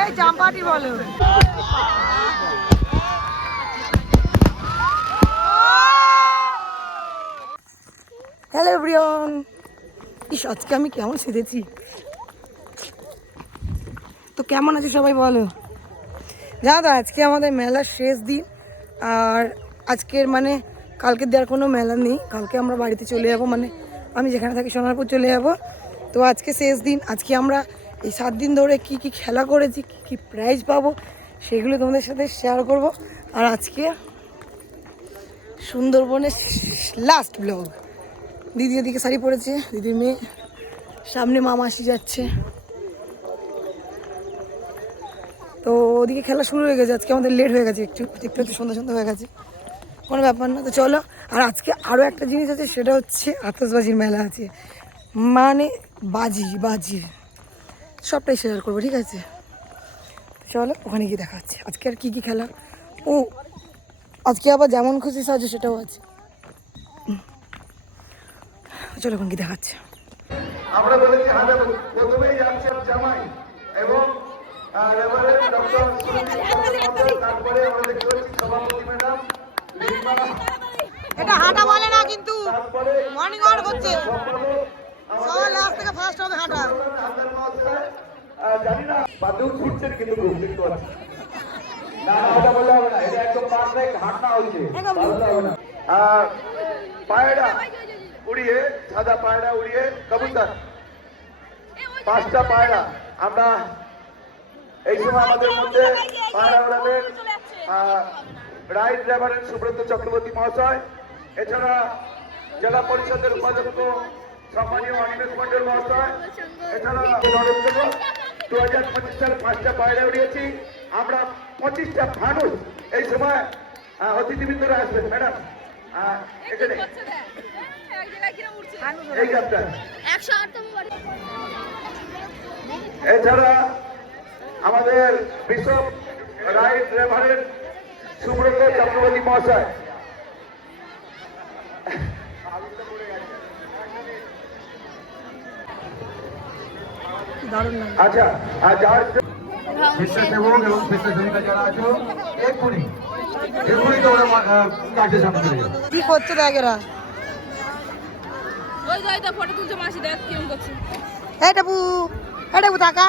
এই জাম্পাটি বলো। Hello everyone, আজকে আমি কেমন সেজেছি তো কেমন আছে সবাই বলো। জানো তো আজকে আমাদের মেলার শেষ দিন, আর আজকের মানে কালকে দেওয়ার কোনো মেলা নেই। কালকে আমরা বাড়িতে চলে যাব, মানে আমি যেখানে থাকি সোনারপুর চলে যাব। তো আজকে শেষ দিন। আজকে আমরা এই 7 দিন ধরে কি কি খেলা করেছি, কি কি প্রাইজ পাবো, সেগুলো তোমাদের সাথে শেয়ার করব। আর আজকে সুন্দরবনের লাস্ট ব্লগ। দিদি ওদিকে শাড়ি পরেছে, দিদির মেয়ে, সামনে মা মাসি যাচ্ছে। তো ওদিকে খেলা শুরু হয়ে গেছে। আজকে আমাদের লেট হয়ে গেছে, একটু একটু সন্ধ্যা সন্ধ্যা হয়ে গেছে, কোনো ব্যাপার না। তো চলো, আর আজকে আরও একটা জিনিস আছে, সেটা হচ্ছে আতশবাজির মেলা আছে, মানে বাজি সবটাই শেয়ার করবো, ঠিক আছে? চলো ওখানে গিয়ে দেখা হচ্ছে। আজকে আর কী কী খেলা, ও আজকে আবার যেমন খুশি সাজে সেটাও আছে। চলো ওখানে গিয়ে দেখাচ্ছে। আমরা বলেছি প্রথমেই যাচ্ছে জামাই এবং তারপরে আমরা দেখতে পাচ্ছি সভাপতি ম্যাডাম এটা হাঁটা বলে না, কিন্তু মর্নিং ওয়াক হচ্ছে, সবার লাস্ট থেকে ফার্স্ট হবে হাঁটা। জানি না বাদেও ছুটছেন কিন্তু খুব দেখতে পাচ্ছি। না ওটা বললে হবে না, এটা একদম পারফেক্ট হাঁটা হচ্ছে, বললে হবে না। পায়রা উড়িয়ে, সাদা পায়রা উড়িয়ে কবুতর, 5টা পায়রা। আমরা এই সময় আমাদের মধ্যে পায়রা উড়াবেন রাইড রেভারেন্ড সুব্রত চক্রবর্তী মহাশয়, এছাড়া জেলা পরিষদের উপাধ্যক্ষ সম্মানীয় অনিমেষ মন্ডল মহাশয়, এছাড়া 2025 সাল 5টা পায়রা উড়িয়েছি আমরা, 25টা ফানুস। এই সময় অতিথিবৃন্দরা আসবেন ম্যাডাম এখানে এই কাজটা। এছাড়া আমাদের bishop right reverend Subrata Chakraborty মহাশয়, আচ্ছা, আর যার স্বেচ্ছাসেবক এবং স্বেচ্ছাসেবিকা যারা আছো এক্ষুনি তো ওরা কাজের সামনে চলে যাবে। কি করছে দেখ এরা, ওই যাই তো ফটো তুলছে মাসি, দেখ কেমন করছে। এই টাপু টাকা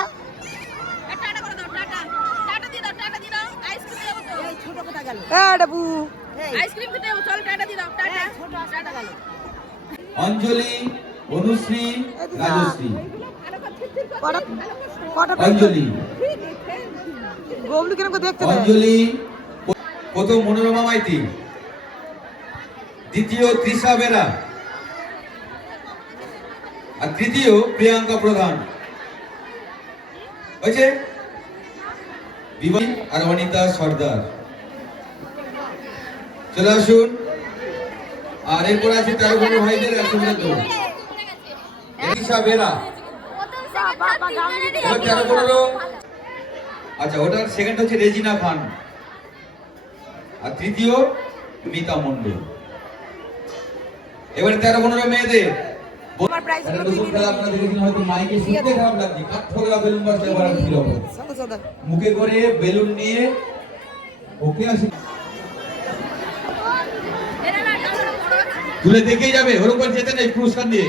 টাটা করে দাও, টাটা টাটা দিয়ে দাও, টাটা দিয়ে দাও। আইসক্রিম দেবো তো, এই ছোট কথা গেল, এই টাপু আইসক্রিম খেতে যাবো, চল টাটা দিয়ে দাও, টাটা ছোট টাটা গেল। অঞ্জলি, অনুশ্রী, রাজশ্রী, অঞ্জলি, গোবলু কেন দেখতে অঞ্জলি প্রথম মনোরমা মাইতি, দ্বিতীয় তৃষা বেরা, আর তৃতীয় প্রিয়াঙ্কা প্রধান হয়েছে বিবাহ, আর অনিতা সর্দার। চলে আসুন। আর এরপর আছে 13 বড় ভাইদের আশীর্বাদ। তৃষা বেরা, 13-15। আচ্ছা, ওটার সেকেন্ড হচ্ছে রেজিনা খান, আর তৃতীয় মিতা মন্ডল। এবারে 13-15 মেয়েদের মুখে করে বেলুন নিয়ে ওকে তুলে দেখেই যাবে, ওরকম যেতে নেই পুরস্কার নিয়ে।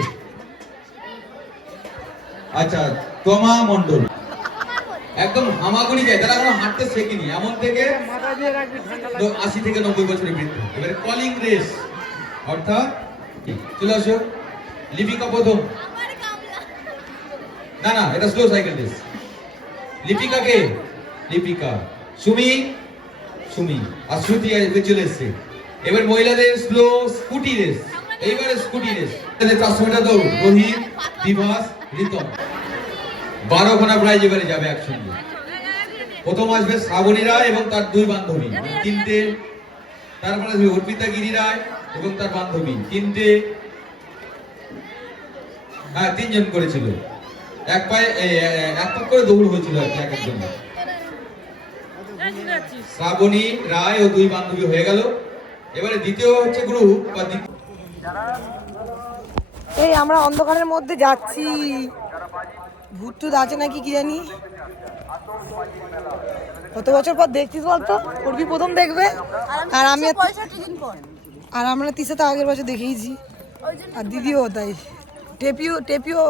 আচ্ছা, তোমা মন্ডল একদম হামাগুড়ি যায়, তারা এখনো হাঁটতে শেখেনি, এমন থেকে 80 থেকে 90 বছরের বৃদ্ধ। এবারে কলিং রেস, অর্থাৎ চলে আসো। লিপিকা প্রথম, না এটা স্লো সাইকেল রেস। লিপিকা কে? লিপিকা। সুমি আর শ্রুতি চলে এসছে। এবার মহিলাদের স্লো স্কুটি রেস, এইবারে স্কুটি রেস 400 মিটার দৌড়। রোহিত, বিভাস, রিতম, 12 খানা প্রাইজ এবারে যাবে একসঙ্গে। প্রথম আসবে শ্রাবণী রায় এবং তার 2 বান্ধবী, 3টে। তারপরে আসবে অর্পিতা গিরি রায় এবং তার বান্ধবী, 3টে। হ্যাঁ, 3 জন করেছিল, এক পাক করে দৌড় হয়েছিল আর কি এক একজন। শ্রাবণী রায় ও 2 বান্ধবী হয়ে গেল। এবারে দ্বিতীয় হচ্ছে গ্রুপ বা এই আমরা অন্ধকারের মধ্যে যাচ্ছি, ভূত টুত আছে নাকি কি জানি। কত বছর পর দেখছিস বলতো, ওরবি প্রথম দেখবে। আর আমি আর আমরা তিসা তো আগের বছর দেখেইছি, আর দিদিও তাই। টেপিও টেপিও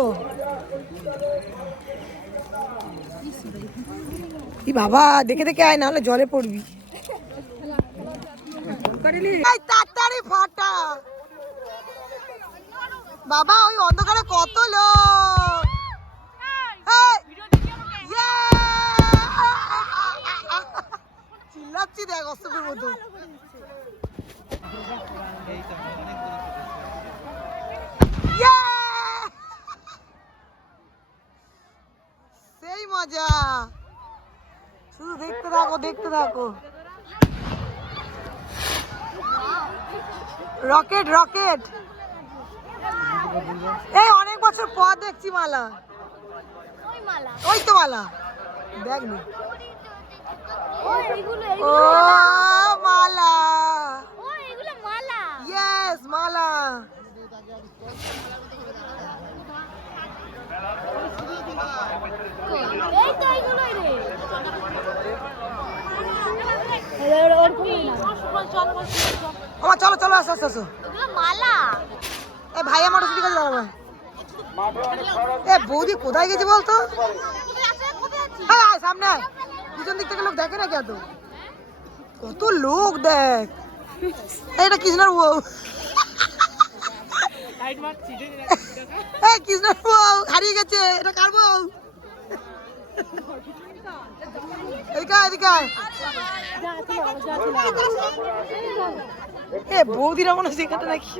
কি বাবা, দেখে দেখে আয়, নাহলে জলে পড়বি। তাড়াতাড়ি ফাটা বাবা, ওই অন্ধকারে কত লোক। চিল্লাচ্ছি দেখ অস্তকের মতো। সেই মজা, শুধু দেখতে থাকো দেখতে থাকো। রকেট রকেট, এই অনেক বছর পর দেখছি মালা। ওই তো মালা, দেখ না। ও মালা, ইয়েস মালা। চলো চলো, আসো আসো আসো। এ ভাই আমার ঠিক আছে দাঁড়াবে। এ বৌদি কোথায় গেছে বলতো? সামনে পিছন দিক থেকে লোক দেখে না কে? কত লোক দেখ। এটা কৃষ্ণার বউ, কৃষ্ণার বউ হারিয়ে গেছে। এটা কার বউ? বৌদিরা মনে হচ্ছে এখানে নাকি।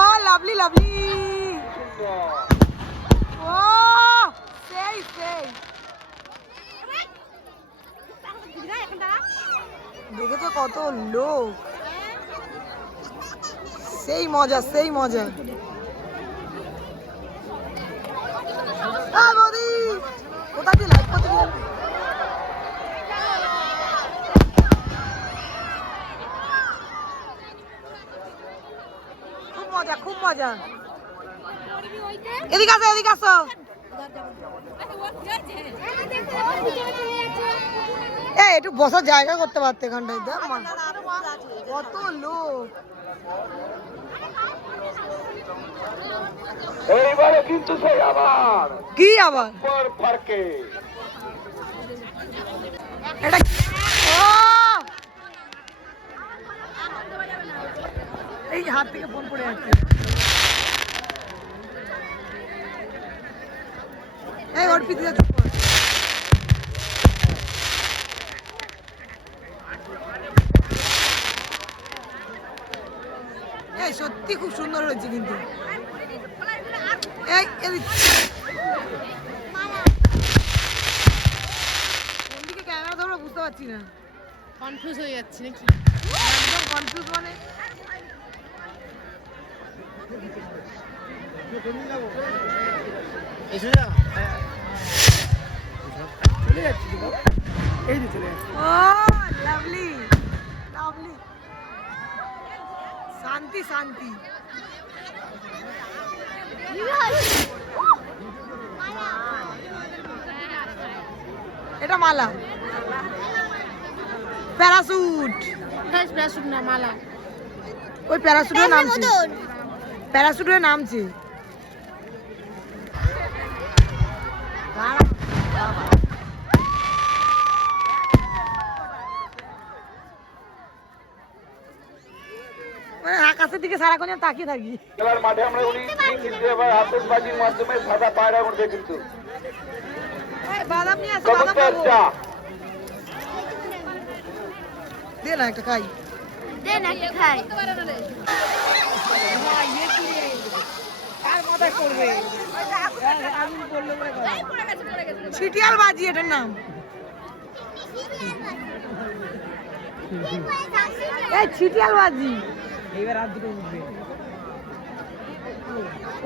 ও লাভলি লাভলি, ও সেই সেই। দেখেছো কত লোক, সেই মজা সেই মজা। বৌদি কোথায় দিয়ে লাইভ করতে গেলে? খুব মজা খুব মজা। এদিকে আসো এদিকে আসো। একটু বসার জায়গা করতে পারতে এখানটায়। দেখ কত লোক। এইবারে কিন্তু সেই আবার কি আবার ফারকে এটা এই হাত থেকে ফোন পড়ে যাচ্ছে। এই অর্পিত যাচ্ছে। এই সত্যি খুব সুন্দর হয়েছে কিন্তু। এই কোনদিকে ক্যামেরা ধরো বুঝতে পারছি না, কনফিউজ হয়ে যাচ্ছে নাকি? একদম কনফিউজ। মানে লাভলি লাভলি, শান্তি শান্তি। এটা মালা, প্যারাসুট। প্যারাসুট না মালা, ওই প্যারাসুটের নামছে, প্যারাসুটের নামছে। মানে আকাশের দিকে সারাক্ষণ তাকিয়ে থাকি। খেলার মাঠে আমরা উনি কিন্তু এবার আতশবাজির মাধ্যমে সাদা পায়রা উঠবে কিন্তু। বাদাম নিয়ে আসো, বাদাম খাবো। দে না একটা খাই, দে না একটা খাই। কার মাথায় পড়বে? ছিটিয়াল বাজি এটার নাম। এই ছিটিয়াল বাজি। এইবার আর দুটো উঠবে।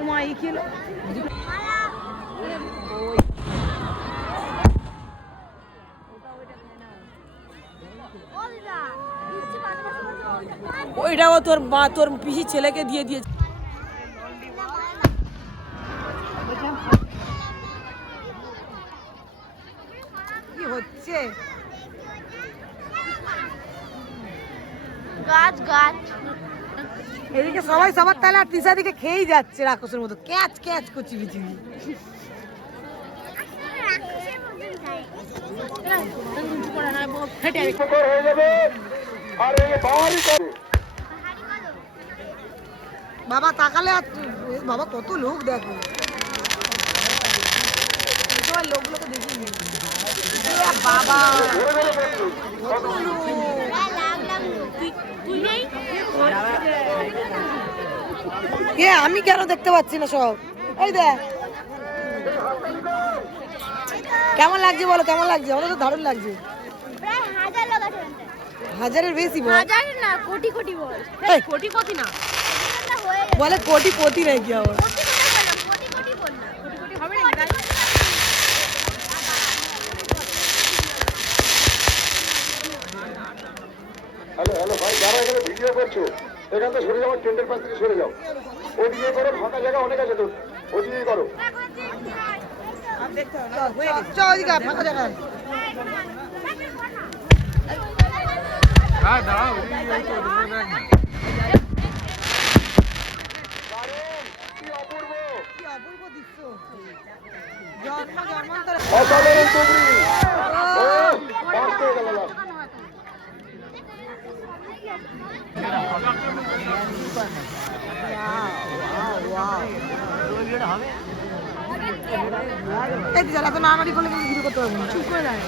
ওমা এই খেলো। ওইটাও তোর মা তোর পিসির ছেলেকে দিয়ে দিয়েছে। কি হচ্ছে? গাছ গাছ এদিকে সবাই সবার তালে আর তিশা দিকে খেয়েই যাচ্ছে রাক্ষসের মতো, ক্যাচ ক্যাচ করছি বিচিনি। উপকার হয়ে যাবে আর এই বাড়ি করে বাবা তাকালে আর বাবা কত লোক দেখো, সবাই লোকগুলোকে দেখিনি বাবা কত লোক। আমি কেন দেখতে পাচ্ছি না সব? এই দেখ কেমন লাগছে বলো, কেমন লাগছে? আমাদের তো দারুণ লাগছে। প্রায় 1000 লোক আছে হাজারের বেশি বল। হাজার না কোটি কোটি বল এই, কোটি কোটি না হয়ে যাবে বলে কোটি কোটি নাকি আবার? কোটি কোটি বল না কোটি কোটি হবে না তাই? হ্যালো হ্যালো ভাই, যারা এখানে ভিডিও করছো এখান থেকে সরে যাও, টেন্টের পাশ থেকে সরে যাও। ওদিকে করো, ফাঁকা জায়গা অনেক আছে তো, ওদিকে করো। চল ওদিকে ফাঁকা জায়গায়। কি অপূর্ব, কি অপূর্ব দৃশ্য, জন্মান্তরে। অসাধারণ তুমি। ও বাঁচতে গেল না। এই যারা তো নামারি করলে কিন্তু ভিডিও করতে পারবো না, চুপ করে যায়।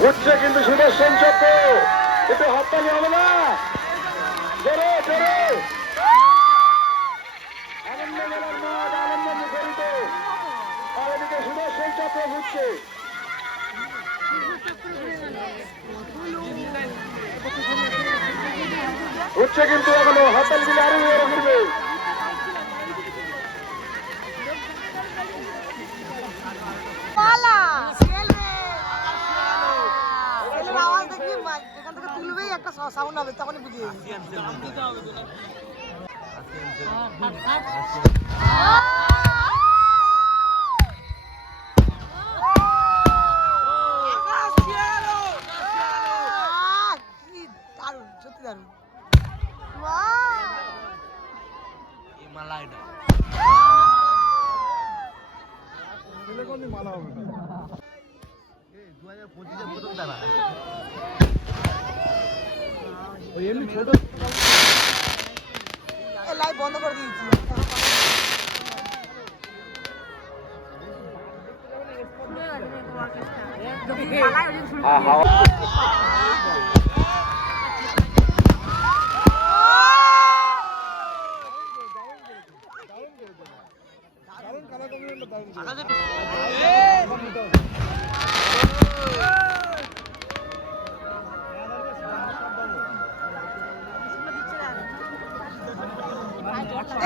ঘুরছে কিন্তু সুদর্শন চক্র, একটু হাততালি হবে না? জোরে জোরে। আনন্দ মেলার মাঠ, আনন্দ মুখরিত, আর এদিকে সুদর্শন চক্র ঘুরছে। ঘুরছে কিন্তু এখনো, হাততালি দিলে আরো জোরে ঘুরবে। আওয়াজ দেখবি এখান থেকে তুলবেই, একটা সাউন্ড হবে, তখনই বুঝিয়ে দারুণ, সত্যি দারুণ। লাইভ বন্ধ করে দিয়েছি।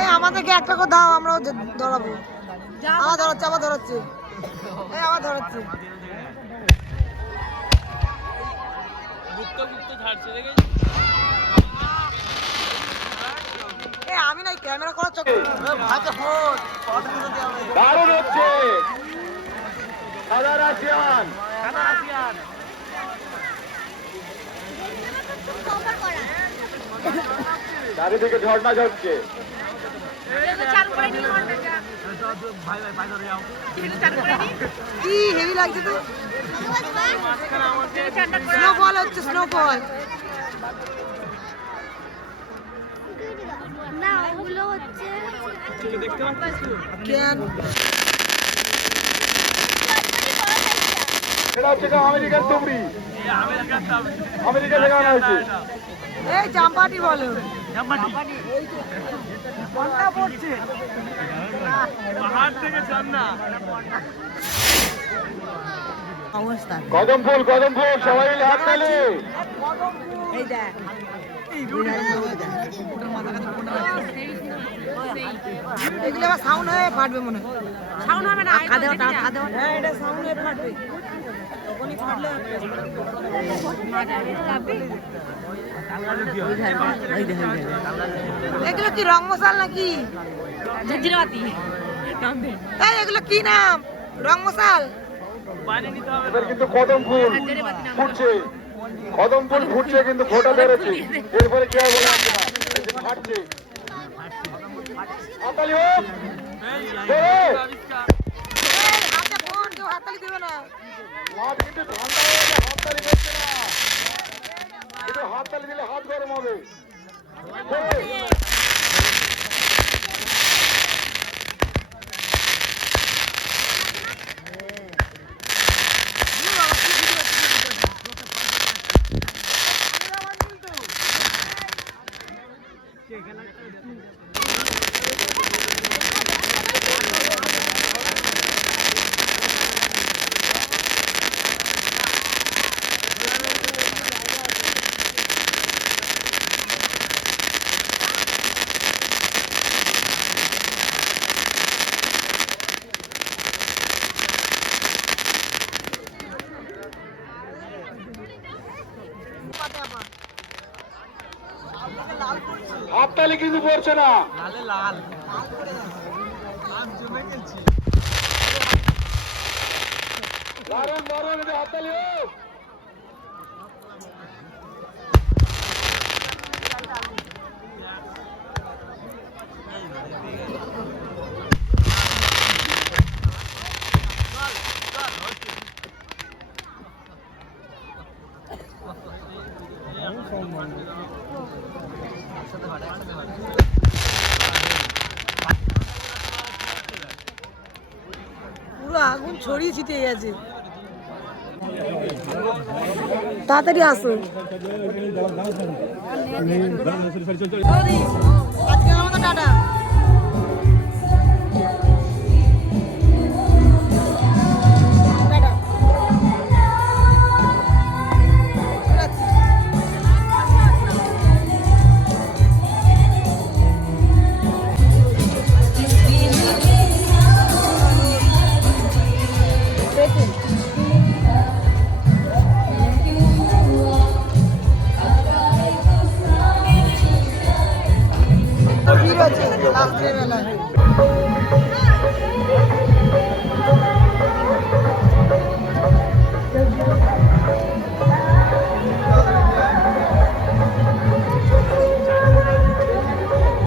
এই আমাদেরকে একটা করে দাও, আমরাও ধরাবো। আবার ধরাচ্ছে, আবার ধরাচ্ছে, এই আবার ধরাচ্ছে। আমি নাই ক্যামেরা করার চক্কর। দারুণ হচ্ছে, সাদা রাশিয়ান। চারিদিকে ঝর্ণা ঝরছে। কি হেভি লাগছে তো। স্নোফল হচ্ছে, স্নোফল। না ওগুলো হচ্ছে কেন এটা হচ্ছে আমেরিকান তুবড়ি, আমেরিকা থেকে আনা হয়েছে। এই জাম্পাটি বলো, ঘন্টা পড়ছে অবস্থা। কদম ফুল, কদম ফুল, সবাই মিলে হাত তালি। এই দেখ এগুলো আবার সাউন্ড হয়ে ফাটবে মনে হয়। সাউন্ড হবে না, খাদে ওটা, খাদে ওটা, এটা সাউন্ড হয়ে ফাটবে। এগুলো কি রং মশাল নাকি? এই এগুলো কি নাম? রং মশাল? এবার কিন্তু কদম ফুল ফুটছে, কদম ফুল ফুটছে কিন্তু ফোটা বেরোচ্ছে, এরপরে কি হবে বলে আসছে না, এই যে ফাটছে। হাততালি হোক। এই, হাতে ফোন, কেউ হাততালি দিবে না। হাত কিন্তু ঠান্ডা হয়ে গেলে হাততালি করছে না, কিন্তু হাততালি দিলে হাত গরম হবে। হাততালি কিন্তু পড়ছে না, দারুণ দারুণ, এটা হাততালি হোক। পুরো আগুন ছড়িয়ে ছিটিয়ে গেছে। তাড়াতাড়ি আসো। আজকের মতো টাটা। ভিড় আছে রাত্রে বেলায়।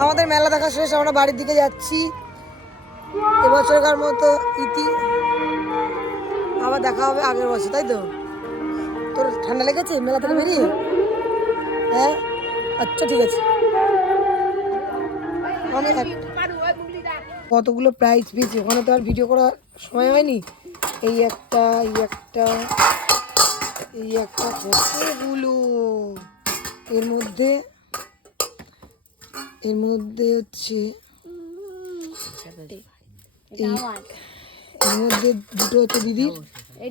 আমাদের মেলা দেখা শেষ, আমরা বাড়ির দিকে যাচ্ছি। এবছরকার মতো ইতি, আবার দেখা হবে আগের বছর, তাই তো? তোর ঠান্ডা লেগেছে মেলা থেকে বেরিয়ে? হ্যাঁ, আচ্ছা ঠিক আছে। কতগুলো প্রাইজ পেয়েছি, ওখানে তো আর ভিডিও করার সময় হয়নি। এই একটা, এই একটা, এই একটা, কতগুলো। এর মধ্যে হচ্ছে এর মধ্যে দুটো হচ্ছে দিদির,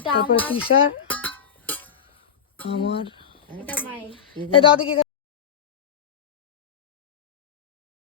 তারপরে তিশার, আমার। এই দাও দেখি।